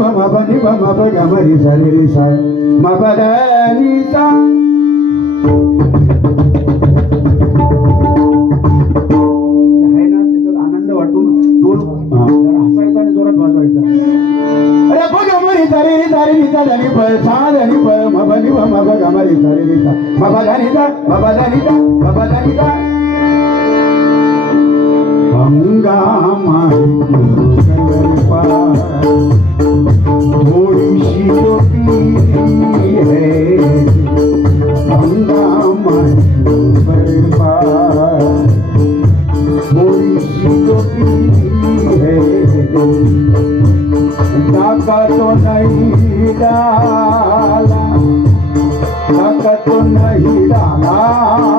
म म प नि प म प ग म रि सा रे रे सा म प द नि सा आहे ना त्याच्यात आनंद वाटून दोन हसायचा आणि जोरात वाजवायचा. अरे बघ अमरी तारी रे तारी निता धनी प सा धनी प म प नि प म प ग म रि सा रे रे सा. म प ध नि ता म प ध नि ता म प ध नि ता हंगामा कल्पा थोडीशी टोपी है हंगामा कल्पा थोडीशी टोपी है टाका तो नहीं डाला टाका तो नहीं डाला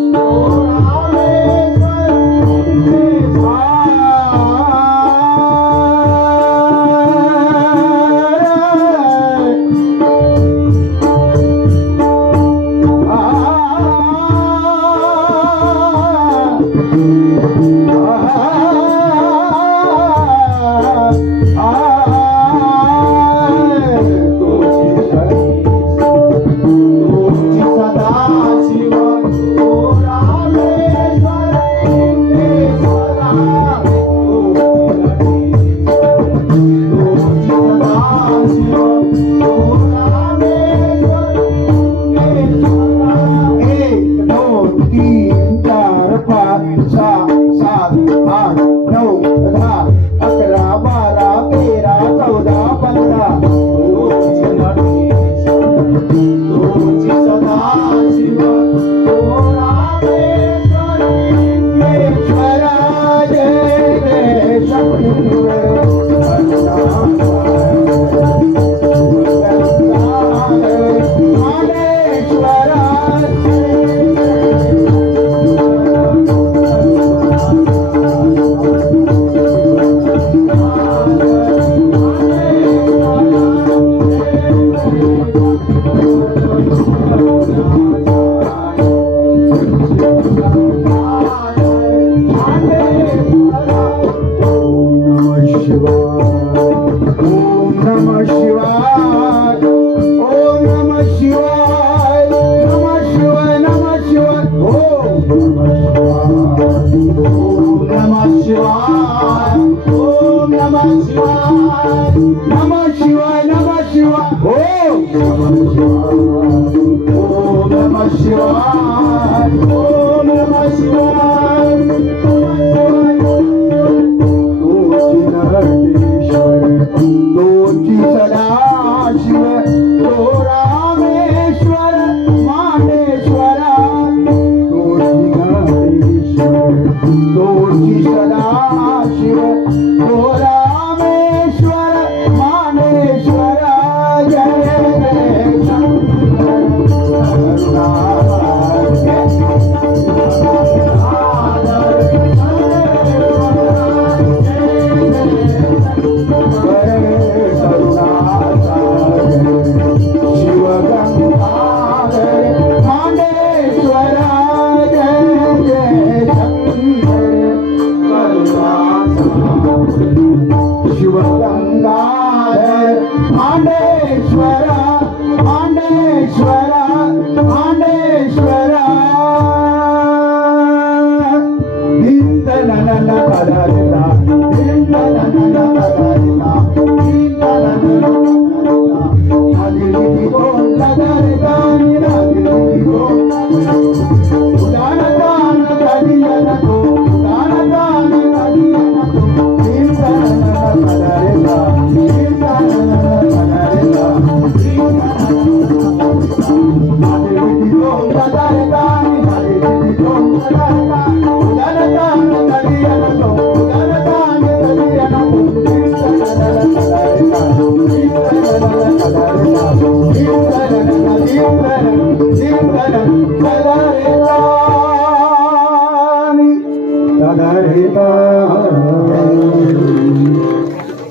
No. Lord Jesus. शिवगंगाधर मांडेश्वर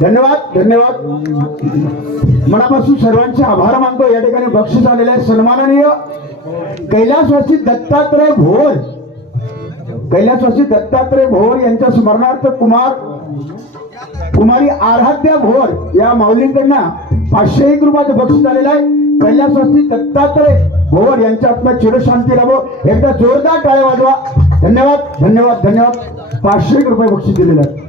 धन्यवाद धन्यवाद. मनापासून सर्वांचे आभार मानतो. या ठिकाणी बक्षीस आलेले आहे सन्माननीय कैलासवासी दत्तात्रय भोर. कैलासवासी दत्तात्रय भोर यांच्या स्मरणार्थ कुमार कुमारी आराध्या भोर या माऊलींकडनं पाचशे एक रुपयाचं बक्षीस आलेलं आहे. कैलासवासी दत्तात्रय भोर यांच्या आत्मा चिरशांती लाभो. एकदा जोरदार टाळ्या वाजवा. धन्यवाद धन्यवाद धन्यवाद. पाचशे एक रुपये बक्षीस दिलेलं आहे.